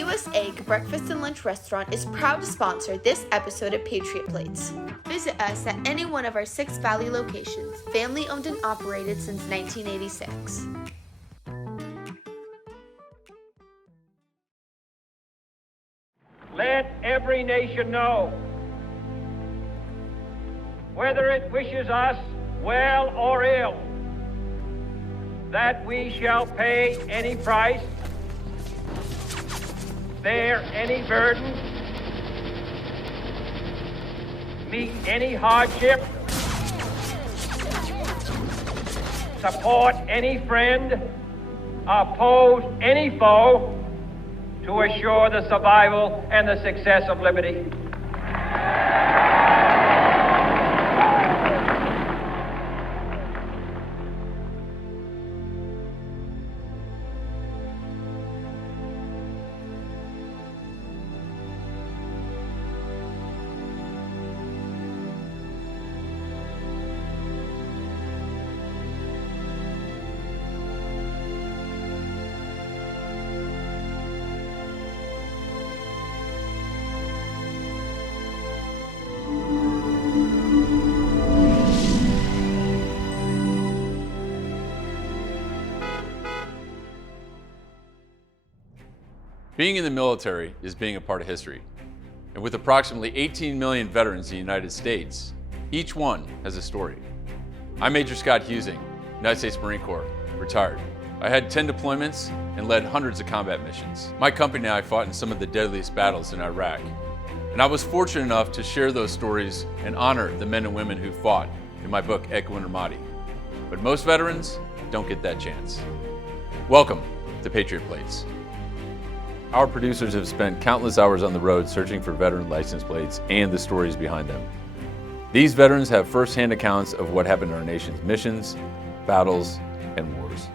U.S. Egg Breakfast and Lunch Restaurant is proud to sponsor this episode of Patriot Plates. Visit us at any one of our 6 Valley locations, family owned and operated since 1986. Let every nation know, whether it wishes us well or ill, that we shall pay any price, bear any burden, meet any hardship, support any friend, oppose any foe, to assure the survival and the success of liberty. Being in the military is being a part of history. And with approximately 18 million veterans in the United States, each one has a story. I'm Major Scott Husing, United States Marine Corps, retired. I had 10 deployments and led hundreds of combat missions. My company and I fought in some of the deadliest battles in Iraq. And I was fortunate enough to share those stories and honor the men and women who fought in my book, Echo and Ramadi. But most veterans don't get that chance. Welcome to Patriot Plates. Our producers have spent countless hours on the road searching for veteran license plates and the stories behind them. These veterans have firsthand accounts of what happened in our nation's missions, battles, and wars.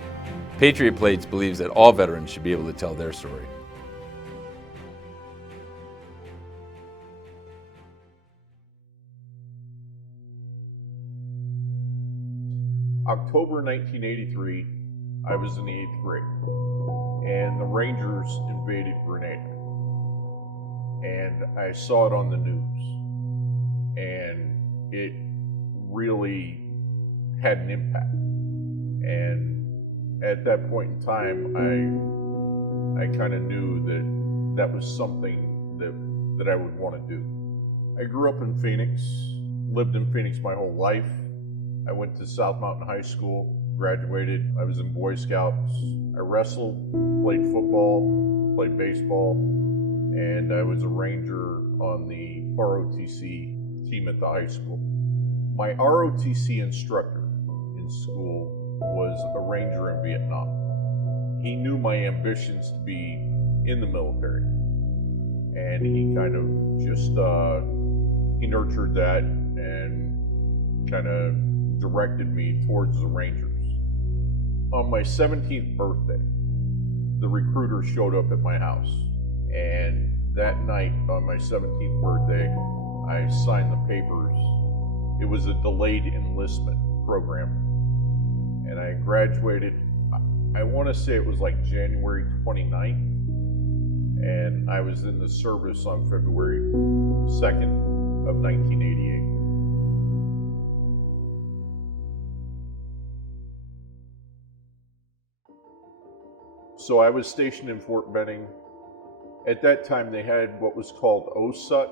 Patriot Plates believes that all veterans should be able to tell their story. October 1983, I was in the 8th grade, and the Rangers invaded Grenada. And I saw it on the news, and it really had an impact. And at that point in time, I kind of knew that that was something that I would want to do. I grew up in Phoenix, lived in Phoenix my whole life. I went to South Mountain High School, graduated. I was in Boy Scouts. I wrestled, played football, played baseball, and I was a Ranger on the ROTC team at the high school. My ROTC instructor in school was a Ranger in Vietnam. He knew my ambitions to be in the military, and he kind of just, he nurtured that and kind of directed me towards the Rangers. On my 17th birthday, the recruiter showed up at my house, and that night on my 17th birthday, I signed the papers. It was a delayed enlistment program, and I graduated, I want to say it was like January 29th, and I was in the service on February 2nd of 1988. So I was stationed in Fort Benning. At that time, they had what was called OSUT,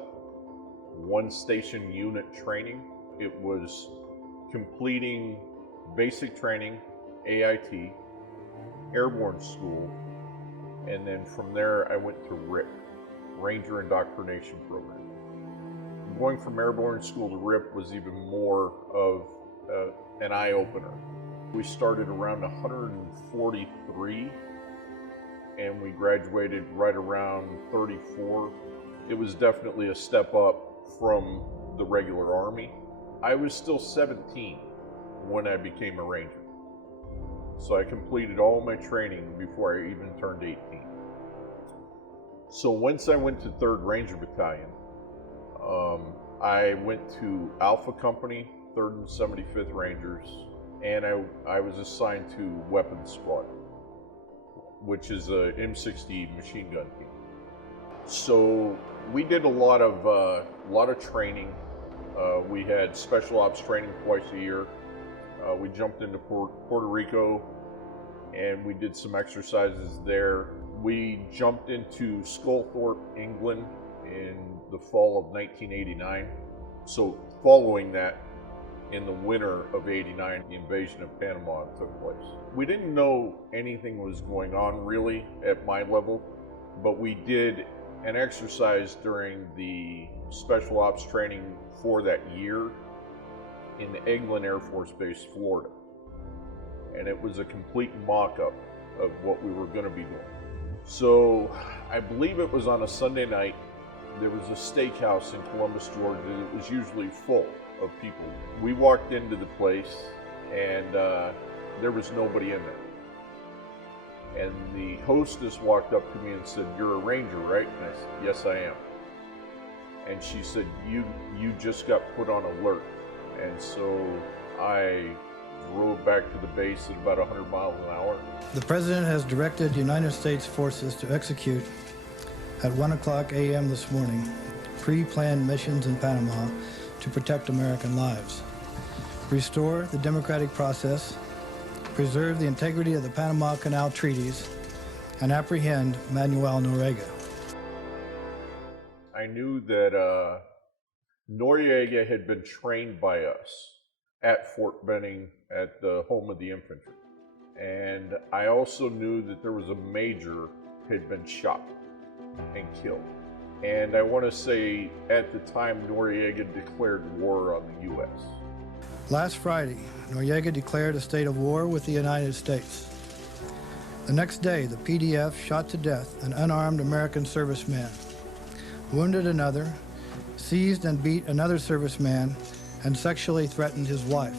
One Station Unit Training. It was completing basic training, AIT, airborne school, and then from there I went to RIP, Ranger Indoctrination Program. Going from airborne school to RIP was even more of an eye-opener. We started around 143, and we graduated right around 34. It was definitely a step up from the regular Army. I was still 17 when I became a Ranger. So I completed all my training before I even turned 18. So once I went to 3rd Ranger Battalion, I went to Alpha Company, 3rd and 75th Rangers, and I was assigned to Weapons Squad, which is a M60 machine gun team. So we did a lot of training. We had special ops training twice a year. We jumped into Puerto Rico and we did some exercises there. We jumped into Sculthorpe, England in the fall of 1989. So following that, in the winter of '89, the invasion of Panama took place. We didn't know anything was going on really at my level, but we did an exercise during the special ops training for that year in the Eglin Air Force Base, Florida. And it was a complete mock-up of what we were going to be doing. So I believe it was on a Sunday night. There was a steakhouse in Columbus, Georgia that was usually full of people. We walked into the place and there was nobody in there. And the hostess walked up to me and said, "You're a Ranger, right?" And I said, "Yes, I am." And she said, you just got put on alert." And so I drove back to the base at about 100 miles an hour. The President has directed United States forces to execute at 1:00 a.m. this morning pre-planned missions in Panama to protect American lives, restore the democratic process, preserve the integrity of the Panama Canal treaties, and apprehend Manuel Noriega. I knew that Noriega had been trained by us at Fort Benning at the home of the infantry. And I also knew that there was a major who had been shot and killed. And I want to say at the time Noriega declared war on the U.S. Last Friday, Noriega declared a state of war with the United States. The next day, the PDF shot to death an unarmed American serviceman, wounded another, seized and beat another serviceman, and sexually threatened his wife.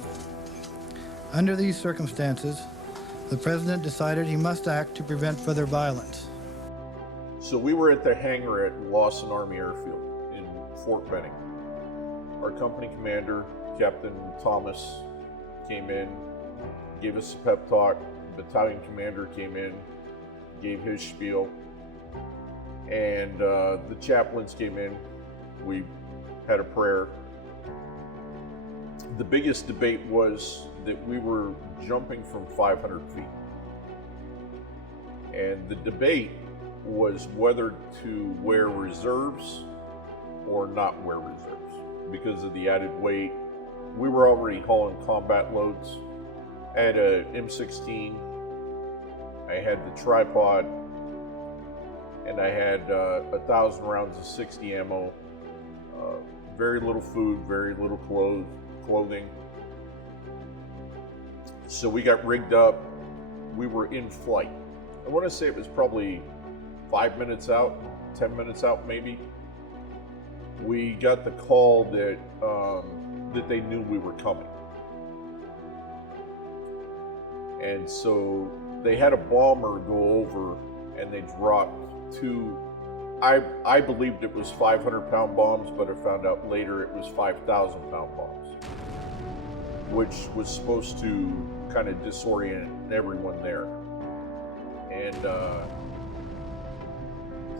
Under these circumstances, the President decided he must act to prevent further violence. So we were at the hangar at Lawson Army Airfield in Fort Benning. Our company commander, Captain Thomas, came in, gave us a pep talk. Battalion commander came in, gave his spiel, and the chaplains came in. We had a prayer. The biggest debate was that we were jumping from 500 feet. And the debate was whether to wear reserves or not wear reserves because of the added weight. We were already hauling combat loads. I had a M16, I had the tripod, and I had 1,000 rounds of 60 ammo, very little food, very little clothing. So we got rigged up. We were in flight. I want to say it was probably 5 minutes out, 10 minutes out maybe. We got the call that that they knew we were coming. And so they had a bomber go over and they dropped two, I believed it was 500-pound bombs, but I found out later it was 5,000-pound bombs, which was supposed to kind of disorient everyone there. And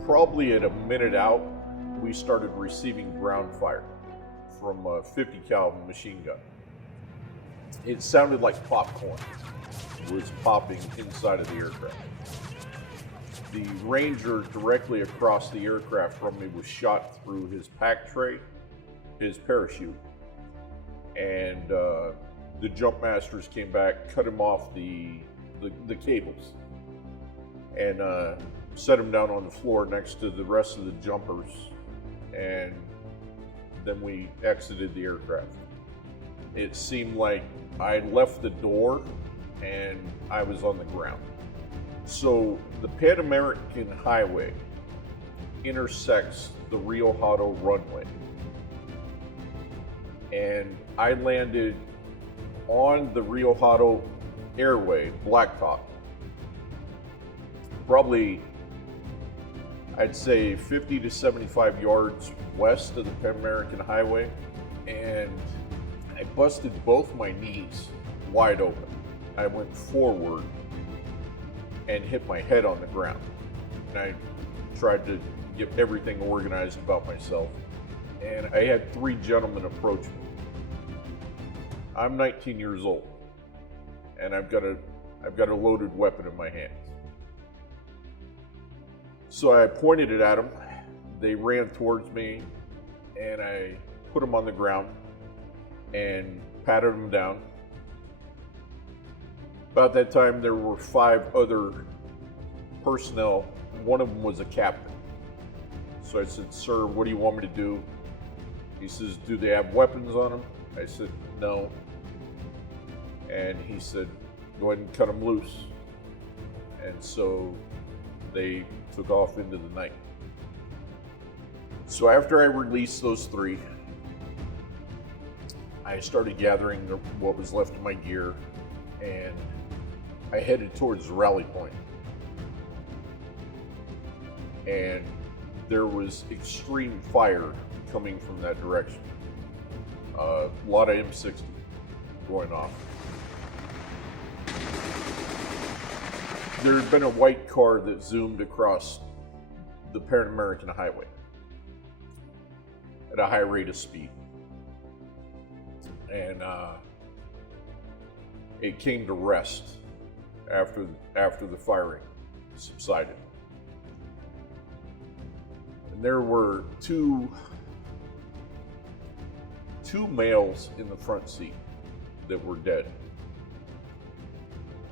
probably at a minute out, we started receiving ground fire from a 50 cal machine gun. It sounded like popcorn was popping inside of the aircraft. The Ranger directly across the aircraft from me was shot through his pack tray, his parachute, and the jump masters came back, cut him off the cables, and set him down on the floor next to the rest of the jumpers, and then we exited the aircraft. It seemed like I left the door and I was on the ground. So the Pan American Highway intersects the Rio Hato runway. And I landed on the Rio Hato airway, blacktop. Probably, I'd say 50 to 75 yards west of the Pan American Highway. And I busted both my knees wide open. I went forward and hit my head on the ground. And I tried to get everything organized about myself. And I had 3 gentlemen approach me. I'm 19 years old, and I've got a loaded weapon in my hands. So I pointed it at them. They ran towards me, and I put them on the ground and patted them down. About that time, there were 5 other personnel. One of them was a captain. So I said, "Sir, what do you want me to do?" He says, "Do they have weapons on them?" I said, "No." And he said, "Go ahead and cut them loose." And so they took off into the night. So after I released those 3, I started gathering what was left of my gear, and I headed towards the rally point. And there was extreme fire coming from that direction. A lot of M60 going off. There had been a white car that zoomed across the Pan American Highway at a high rate of speed. And it came to rest after the firing subsided. And there were two males in the front seat that were dead.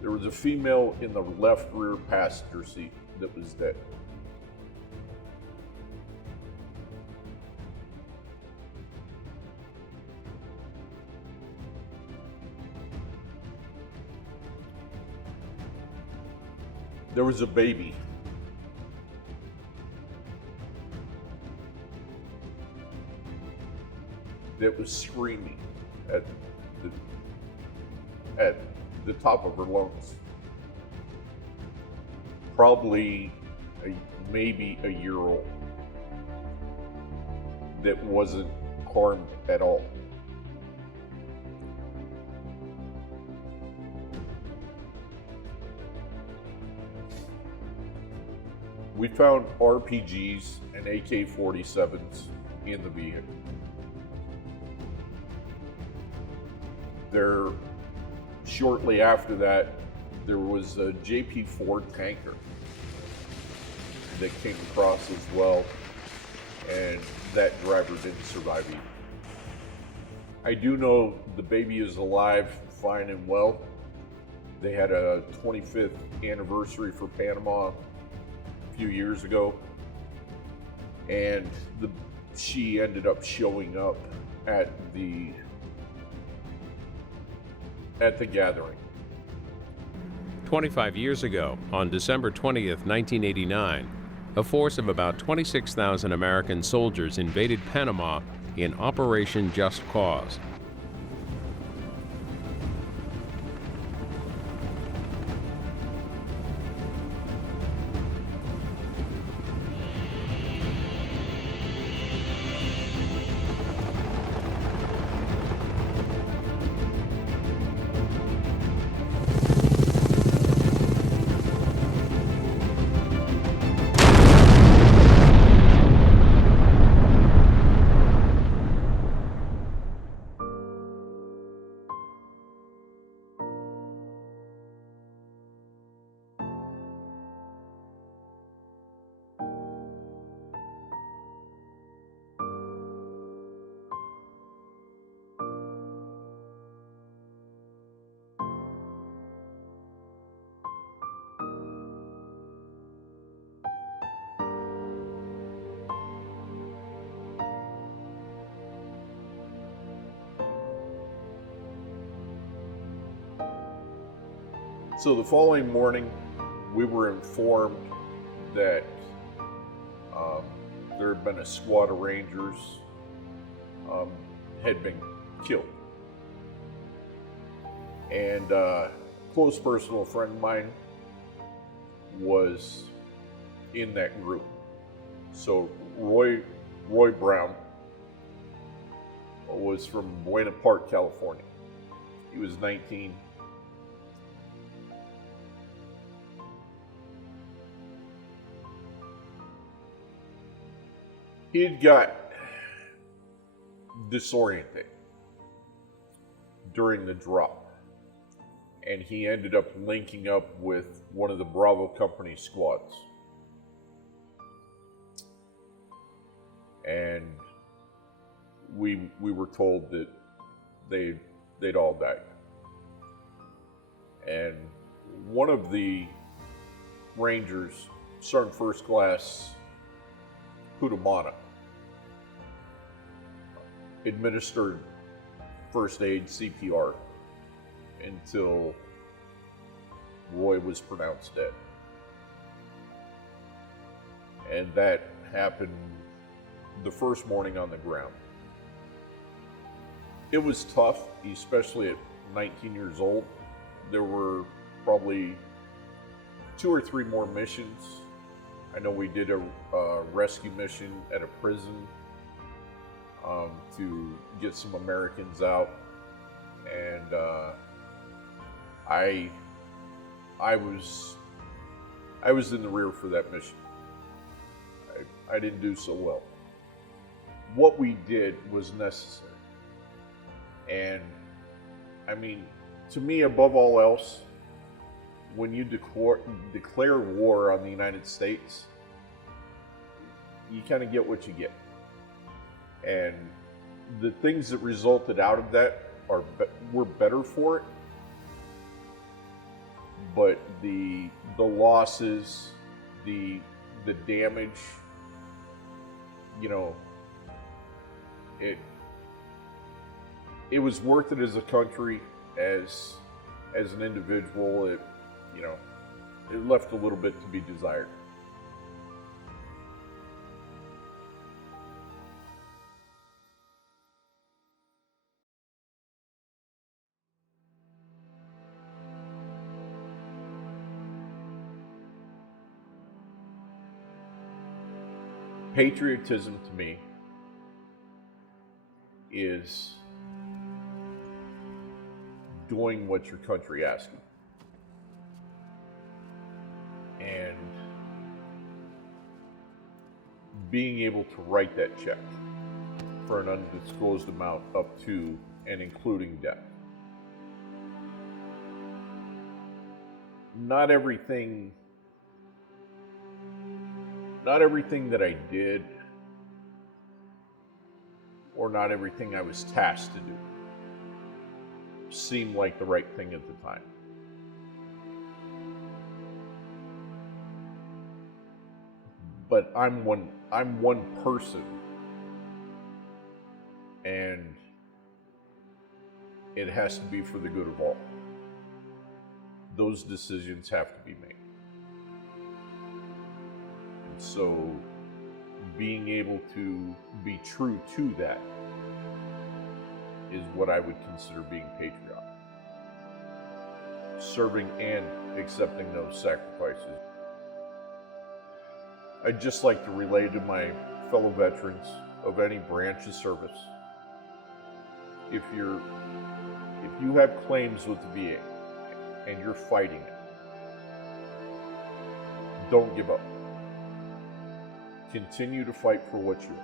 There was a female in the left rear passenger seat that was dead. There was a baby that was screaming at the top of her lungs. Probably maybe a year old, that wasn't harmed at all. We found RPGs and AK-47s in the vehicle. Shortly after that, there was a JP4 tanker that came across as well, and that driver didn't survive either. I do know the baby is alive, fine and well. They had a 25th anniversary for Panama a few years ago, and she ended up showing up at the gathering. 25 years ago, on December 20th, 1989, a force of about 26,000 American soldiers invaded Panama in Operation Just Cause. So the following morning, we were informed that there had been a squad of Rangers had been killed. And a close personal friend of mine was in that group. So Roy Brown was from Buena Park, California. He was 19. He had got disoriented during the drop, and he ended up linking up with one of the Bravo Company squads. And we were told that they'd all died. And one of the Rangers, Sergeant First Class Putamana, administered first aid CPR until Roy was pronounced dead. And that happened the first morning on the ground. It was tough, especially at 19 years old. There were probably 2 or 3 more missions. I know we did a rescue mission at a prison to get some Americans out, and I was in the rear for that mission. I didn't do so well. What we did was necessary, and I mean, to me, above all else, when you declare war on the United States, you kind of get what you get. And the things that resulted out of that were better for it. But the losses, the damage, you know, it was worth it as a country. As an individual, it left a little bit to be desired. Patriotism to me is doing what your country asks you, and being able to write that check for an undisclosed amount up to and including death. Not everything that I did, or not everything I was tasked to do, seemed like the right thing at the time. But I'm one person, and it has to be for the good of all. Those decisions have to be made. And so being able to be true to that is what I would consider being patriotic. Serving and accepting those sacrifices. I'd just like to relay to my fellow veterans of any branch of service, if you have claims with the VA and you're fighting it, don't give up. Continue to fight for what's yours.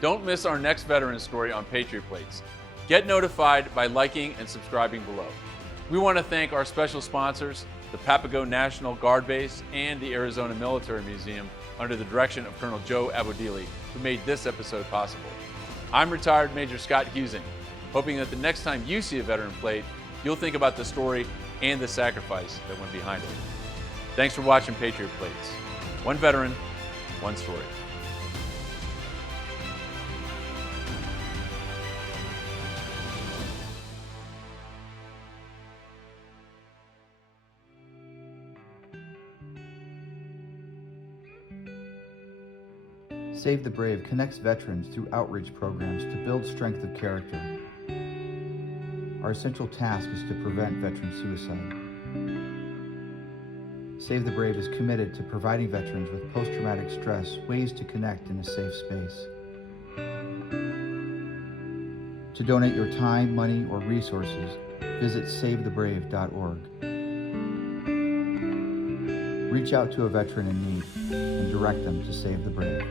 Don't miss our next veteran story on Patriot Plates. Get notified by liking and subscribing below. We want to thank our special sponsors, the Papago National Guard Base and the Arizona Military Museum, under the direction of Colonel Joe Abodili, who made this episode possible. I'm retired Major Scott Husing, hoping that the next time you see a veteran plate, you'll think about the story and the sacrifice that went behind it. Thanks for watching Patriot Plates. One veteran, one story. Save the Brave connects veterans through outreach programs to build strength of character. Our essential task is to prevent veteran suicide. Save the Brave is committed to providing veterans with post-traumatic stress ways to connect in a safe space. To donate your time, money, or resources, visit SaveTheBrave.org. Reach out to a veteran in need and direct them to Save the Brave.